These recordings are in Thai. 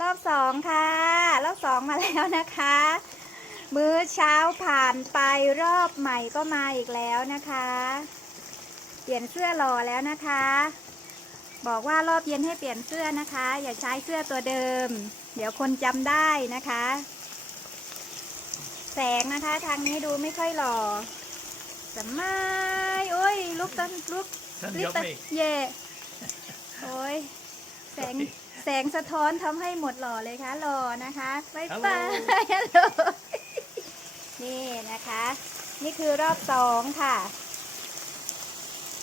รอบสองค่ะ รอบสองมาแล้วนะคะ มื้อเช้าผ่านไปรอบใหม่ก็มาอีกแล้วนะคะ เปลี่ยนเสื้อรอแล้วนะคะ บอกว่ารอบเย็นให้เปลี่ยนเสื้อนะคะ อย่าใช้เสื้อตัวเดิม เดี๋ยวคนจำได้นะคะ แสงนะคะทางนี้ดูไม่ค่อยหล่อสมัยโอ้ยลุกตันลุก Sen ลิ hjälp ต mig. เย่โอ้ยแสง แสงสะท้อนทำให้หมดหล่อเลยค่ะหล่อนะคะบ๊ายบายฮัลโหลนี่นะคะ นี่คือรอบสองค่ะ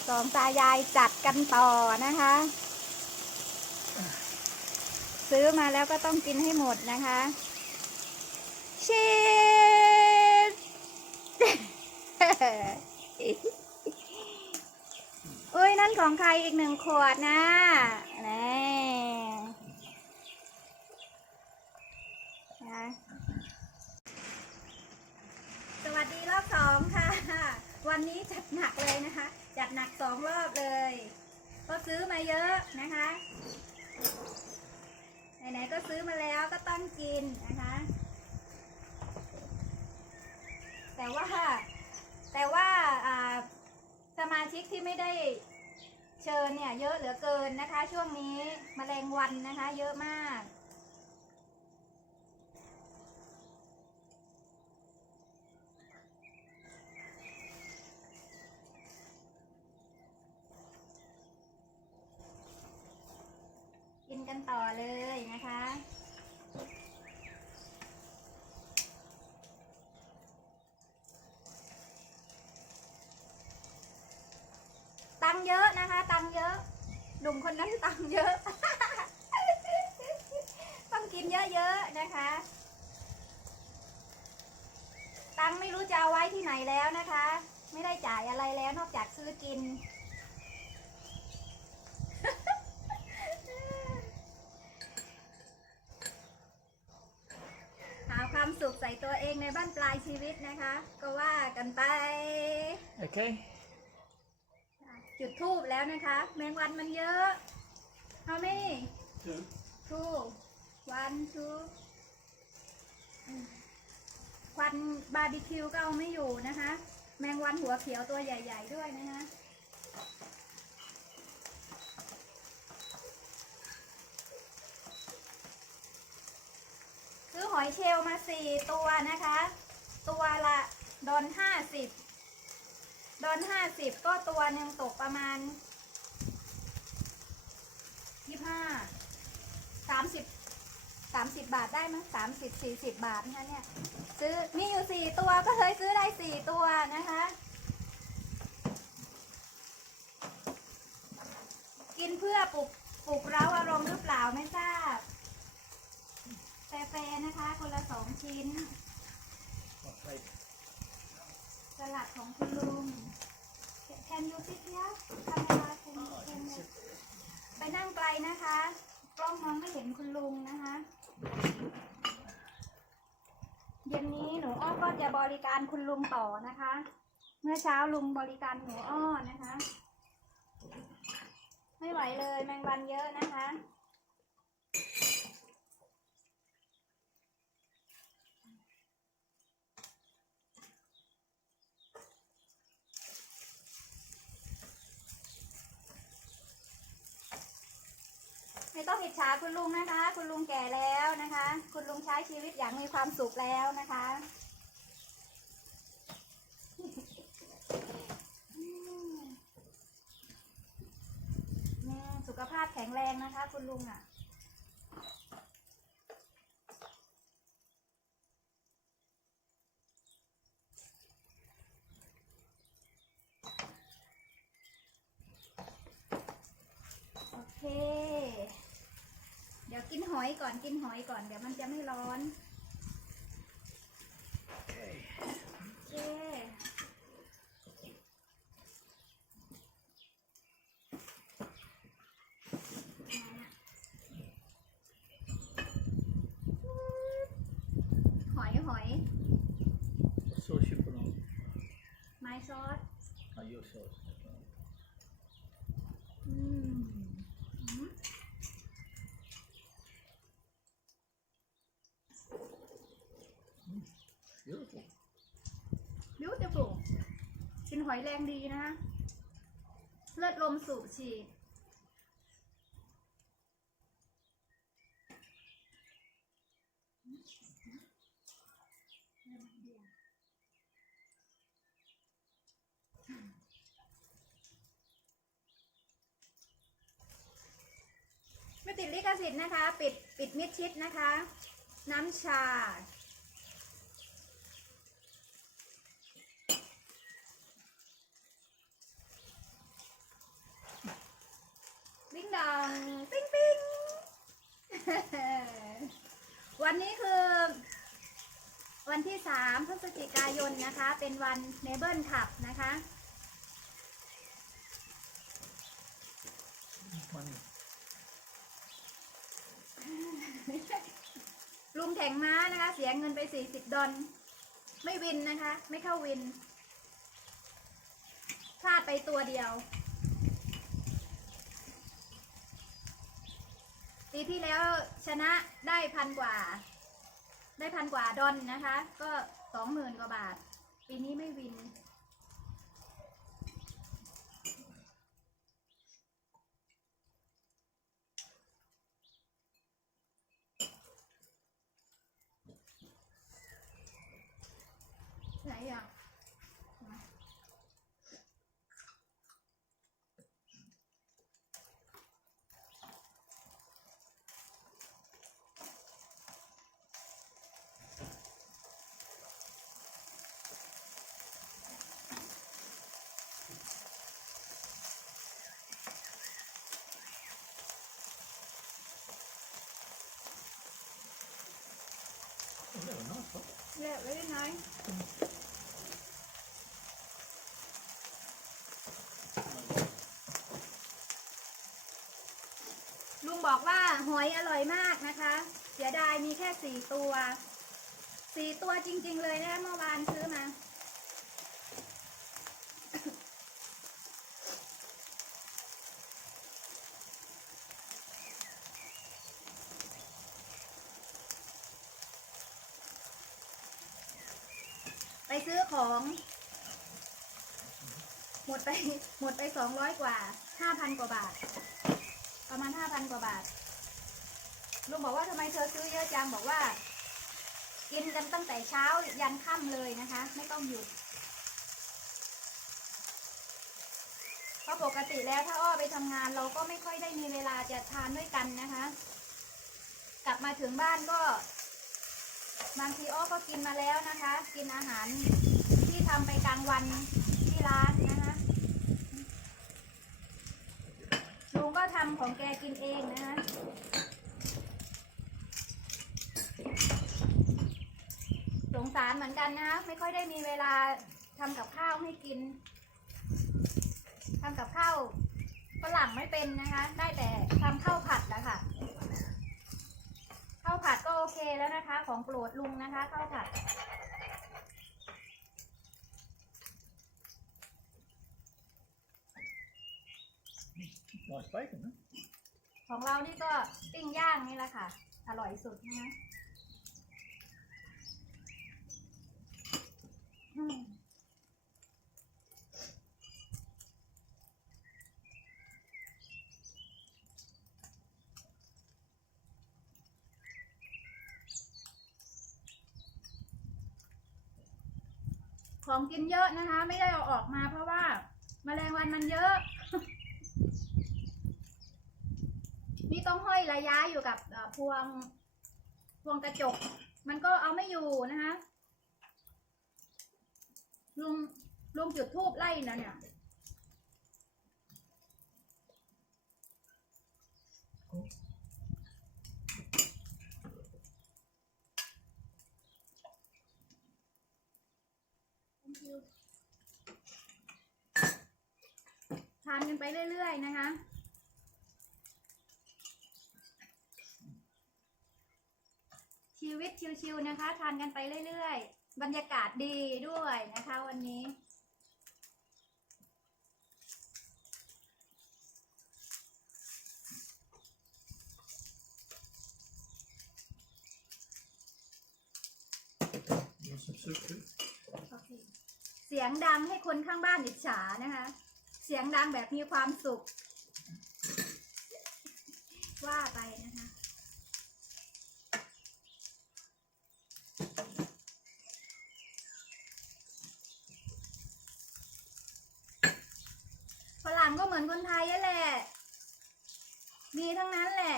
สองตายายจัดกันต่อนะคะ ซื้อมาแล้วก็ต้องกินให้หมดนะคะชีสอุ้ยนั่นของใครอีกหนึ่งขวดนะนี่ สดีรอบสองค่ะ วันนี้จัดหนักเลยนะคะ จัดหนักสองรอบเลยก็ซื้อมาเยอะนะคะ ไหนๆก็ซื้อมาแล้วก็ต้องกินนะคะ แต่ว่าแต่ว่าอ่าสมาชิกที่ไม่ได้เชิญเนี่ยเยอะเหลือเกินนะคะ ช่วงนี้มแมลงวันนะคะ เยอะมาก กินกันต่อเลยนะคะ ตังค์เยอะนะ คะตังค์เยอะ หนุ่มคนนั้นตังค์เยอะ ต้องกินเยอะๆนะคะ ตังค์ไม่รู้จะเอาไว้ที่ไหนแล้วนะคะ ไม่ได้จ่ายอะไรแล้วนอกจากซื้อกิน หาความสุขใส่ตัวเองในบ้านปลายชีวิตนะคะ ก็ว่ากันไป Okej. จุดทูบแล้วนะคะ แมงวันมันเยอะ How many two one two อืมควันบาร์บีคิวก็เอาไม่อยู่นะคะ แมงวันหัวเขียวตัวใหญ่ ๆ ด้วยนะคะ ซื้อหอยเชลล์มาสี่ตัวนะคะ ตัวละดอนห้าสิบ ดอนห้าสิบก็ตัวหนึ่งตกประมาณยี่ห้าสามสิบสามสิบบาทได้มั้งสามสิบสี่สิบบาทนะคะเนี่ย ซื้อมีอยู่สี่ตัวก็เลยซื้อได้สี่ตัวนะคะ กินเพื่อปลุกปลุกเร้าอารมณ์หรือเปล่าไม่ทราบแฟร์นะคะ คนละสองชิ้น สลัดของคุณลุง Can you sit here? คาเมรา Can you can you ไป นั่งไปนะคะ กล้องมองไม่เห็นคุณลุงนะคะ เย็นนี้หนูอ้อก็จะบริการคุณลุงต่อนะคะ เมื่อเช้าลุงบริการหนูอ้อนะคะ ไม่ไหวเลยแมงวันเยอะนะคะ ต้องอิจฉาคุณลุงนะคะ คุณลุงแก่แล้วนะคะ คุณลุงใช้ชีวิตอย่างมีความสุขแล้วนะคะสุขภาพแข็งแรงนะคะ คุณลุงอะโอเค กินหอยก่อนกินหอยก่อนเดี๋ยวมันจะไม่ร้อน Okej. โอเค หอยหอย Så köper de. ไม้ซอส Ja, just så. อืมอืม Beautiful. beautiful กิน หอยแรงดีนะคะเลือดลมสูบฉีดไม่ติดลิขสิทธิ์นะคะ ปิดปิดมิดชิดนะคะ น้ำชา ปิ้งดองปิ้งปิ้งวันนี้คือ วันที่สามพฤศจิกายนนะคะ เป็นวันเนเบิลขับนะคะ Money. ลุงแข่งม้านะคะ เสียเงินไป40ดอลไม่วินนะคะ ไม่เข้าวินพลาดไปตัวเดียว ปีที่แล้วชนะได้พันกว่า ได้พันกว่าดอลนะคะ ก็สองหมื่นกว่าบาท ปีนี้ไม่วินไหน one. เรียบไว้ได้ไหมลุงบอกว่าหอยอร่อยมากนะคะ เสียดายมีแค่สี่ตัว สี่ตัวจริง ๆ เลยนะเมื่อวานซื้อมา ซื้อของ หมดไปหมดไปสองร้อยกว่าห้าพันกว่าบาท ประมาณห้าพันกว่าบาทลุงบอกว่าทำไมเธอซื้อเยอะจังบอกว่า กินกันตั้งแต่เช้ายันค่ำเลยนะคะ ไม่ต้องหยุดเพราะปกติแล้วถ้าอ้อไปทำงานเราก็ไม่ค่อยได้มีเวลาจะทานด้วยกันนะคะ กลับมาถึงบ้านก็ บางทีอ้อก็กินมาแล้วนะคะ กินอาหารที่ทำไปกลางวันที่ร้านนะคะลุงก็ทำของแกกินเองนะคะสงสารเหมือนกันนะคะไม่ค่อยได้มีเวลาทำกับข้าวให้กินทำกับข้าวฝรั่งไม่เป็นนะคะ ได้แต่ทำข้าวผัดแล้วค่ะ ผัดก็โอเคแล้วนะคะ ของโปรดลุงนะคะข้าวผัด Nice bacon, huh? ของเรานี่ก็ปิ้งย่างนี่แหละค่ะ อร่อยสุดนะคะ ของกินเยอะนะคะ ไม่ได้เอาออกมาเพราะว่าแมลงวันมันเยอะ นี่ต้องห้อยระยะอยู่กับพวงพวงกระจก มันก็เอาไม่อยู่นะคะลุงลุงจุดทูบไล่นะเนี่ย Thank you ทานกันไปเรื่อย ๆ นะคะชีวิตชิวๆนะคะ ทานกันไปเรื่อยๆ บรรยากาศดีด้วยนะคะ วันนี้ You want some soup too? โอเคเสียงดังให้คนข้างบ้านอิจฉานะคะ เสียงดังแบบมีความสุข ว่าไปนะคะ ฝรั่งก็เหมือนคนไทยนั่นแหละ มีทั้งนั้นแหละ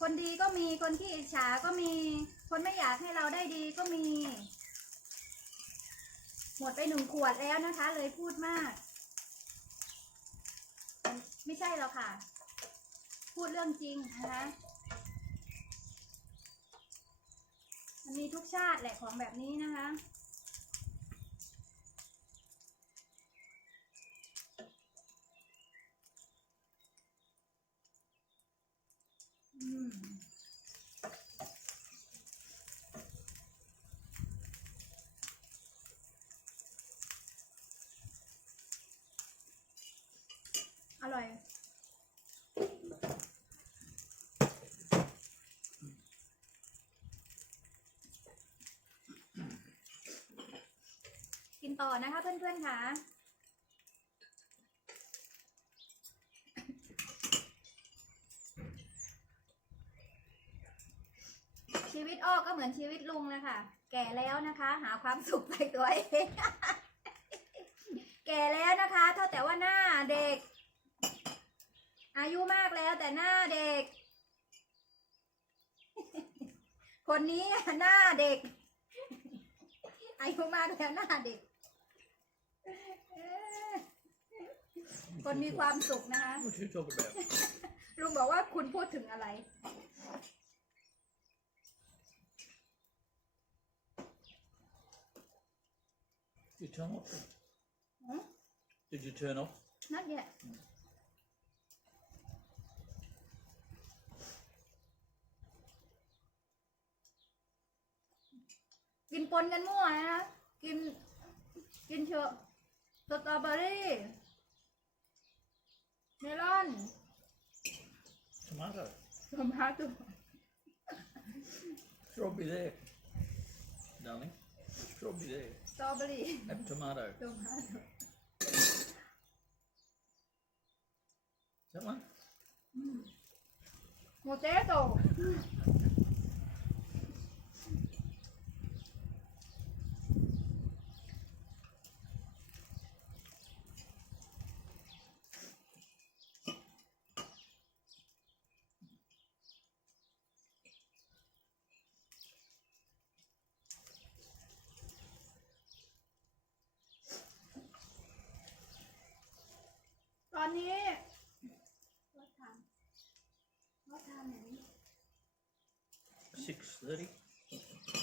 คนดีก็มี คนที่อิจฉาก็มี คนไม่อยากให้เราได้ดีก็มี หมดไปหนึ่งขวดแล้วนะคะ เลยพูดมาก ไม่ใช่หรอกค่ะ พูดเรื่องจริงนะคะมันมีทุกชาติแหละของแบบนี้นะคะอืมอร่อย ต่อนะคะเพื่อนๆค่ะชีวิตอ้อก็เหมือนชีวิตลุงเลยค่ะ แก่แล้วนะคะ หาความสุขใส่ตัวเองแก่แล้วนะคะ เท่าแต่ว่าหน้าเด็ก อายุมากแล้วแต่หน้าเด็ก คนนี้หน้าเด็ก อายุมากแล้วหน้าเด็กเอ้อ คนมีความสุขนะคะ What you talk about? ลุงบอกว่าคุณพูดถึงอะไร Did you turn off? then? Hmm? Did you turn off? not yet กินปนกันมั่วนะ Melon. Tomato. Tomato. Strawberry there. Darling. Strawberry there. Strawberry. And tomato. Tomato. That one? Mm. Potato.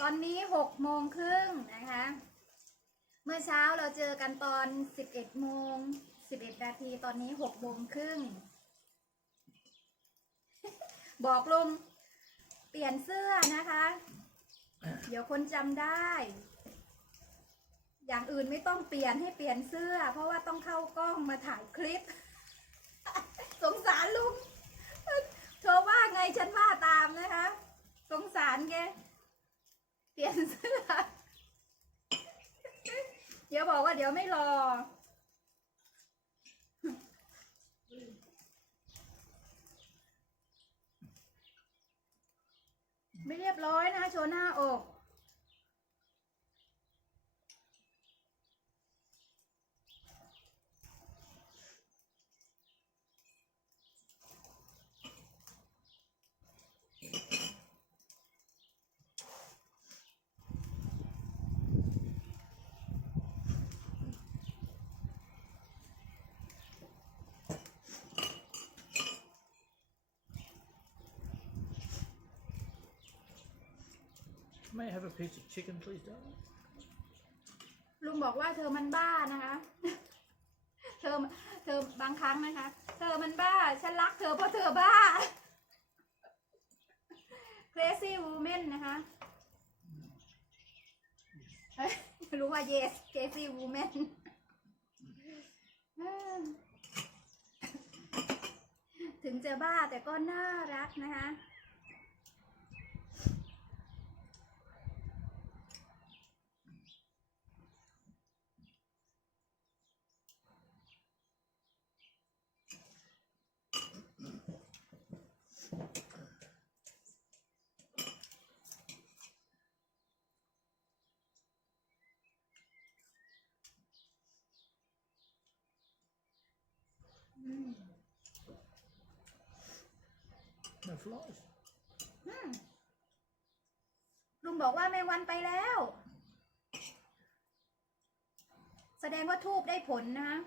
ตอนนี้หกโมงครึ่งนะคะ เมื่อเช้าเราเจอกันตอนสิบเอ็ดโมงสิบเอ็ดนาทีตอนนี้หกโมงครึ่ง บอกลุงเปลี่ยนเสื้อนะคะ เดี๋ยวคนจำได้ อย่างอื่นไม่ต้องเปลี่ยนให้เปลี่ยนเสื้อ เพราะว่าต้องเข้ากล้องมาถ่ายคลิป สงสารลุงเธอว่าไงฉันว่าตามนะคะ สงสารแกเปลี่ยนเสื้อเดี๋ยวบอกว่าเดี๋ยวไม่รอ ไม่เรียบร้อยนะคะโชว์หน้าอก May I have a piece of chicken, please, darling? ลุงบอกว่าเธอมันบ้านะคะ เธอเธอบางครั้งนะคะ เธอมันบ้า ฉันรักเธอเพราะเธอบ้า crazy woman นะคะ รู้ว่า yes crazy woman ถึงจะบ้าแต่ก็น่ารักนะคะ ลุงบอกว่าแมงวันไปแล้ว แสดงว่าทูบได้ผลนะคะ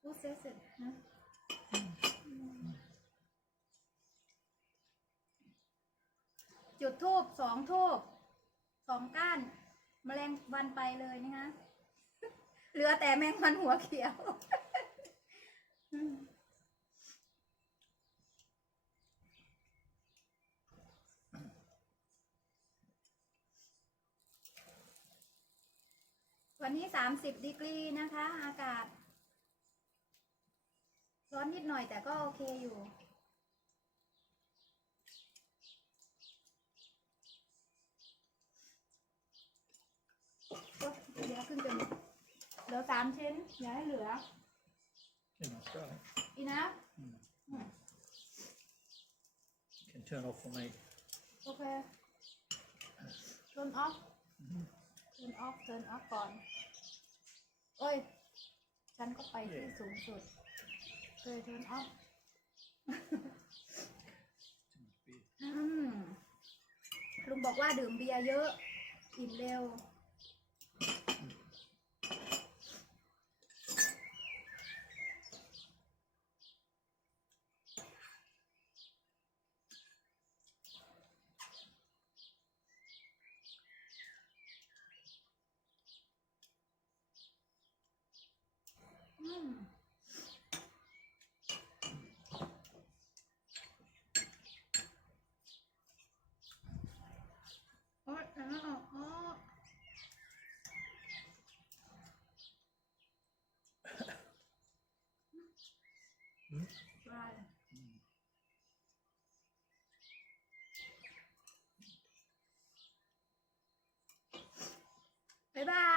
พูดเสร็จนะจุดทูบสองทูบสองก้านแมลงวันไปเลยนะคะเหลือแต่แมงวันหัวเขียว วันนี้สามสิบดีกรีนะคะ อากาศ ร้อนนิดหน่อยแต่ก็โอเคอยู่โอ๊ยเดี๋ยวขึ้นจมูกเหลือสามชิ้น อย่าให้เหลือ Enough, darling. อีนะ Can turn off for me. โอเค turn off turn off turn off ก่อน เอ้ย ฉันก็ไปที่สูงสุดเคย turn off อืมลุงบอกว่าดื่มเบียร์เยอะ อิ่มเร็ว โอ๊ยแต่ออกโอ๊ยไบายบาย